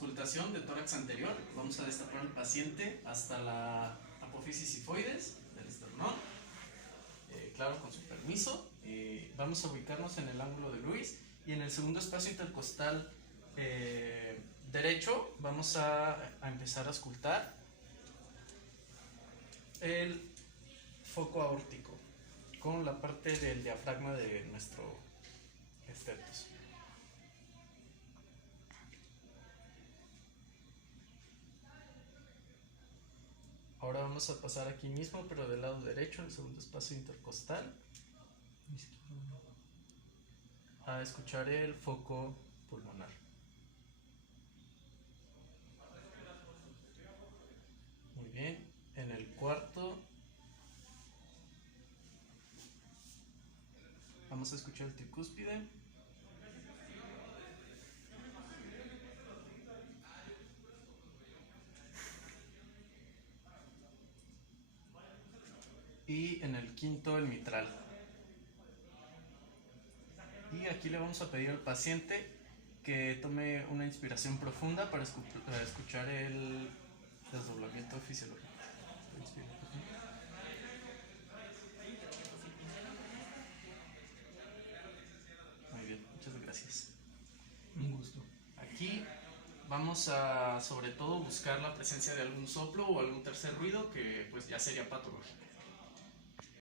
auscultación de tórax anterior. Vamos a destapar al paciente hasta la apófisis sifoides del esternón. Claro, con su permiso. Vamos a ubicarnos en el ángulo de Lewis y en el segundo espacio intercostal derecho vamos a empezar a auscultar el foco aórtico con la parte del diafragma de nuestro estetos. Ahora vamos a pasar aquí mismo, pero del lado derecho, en el segundo espacio intercostal, a escuchar el foco pulmonar. Muy bien, en el cuarto vamos a escuchar el tricúspide. Y en el quinto el mitral. Y aquí le vamos a pedir al paciente que tome una inspiración profunda para escuchar el desdoblamiento fisiológico. Muy bien, muchas gracias. Un gusto. Aquí vamos a sobre todo buscar la presencia de algún soplo o algún tercer ruido que pues ya sería patológico.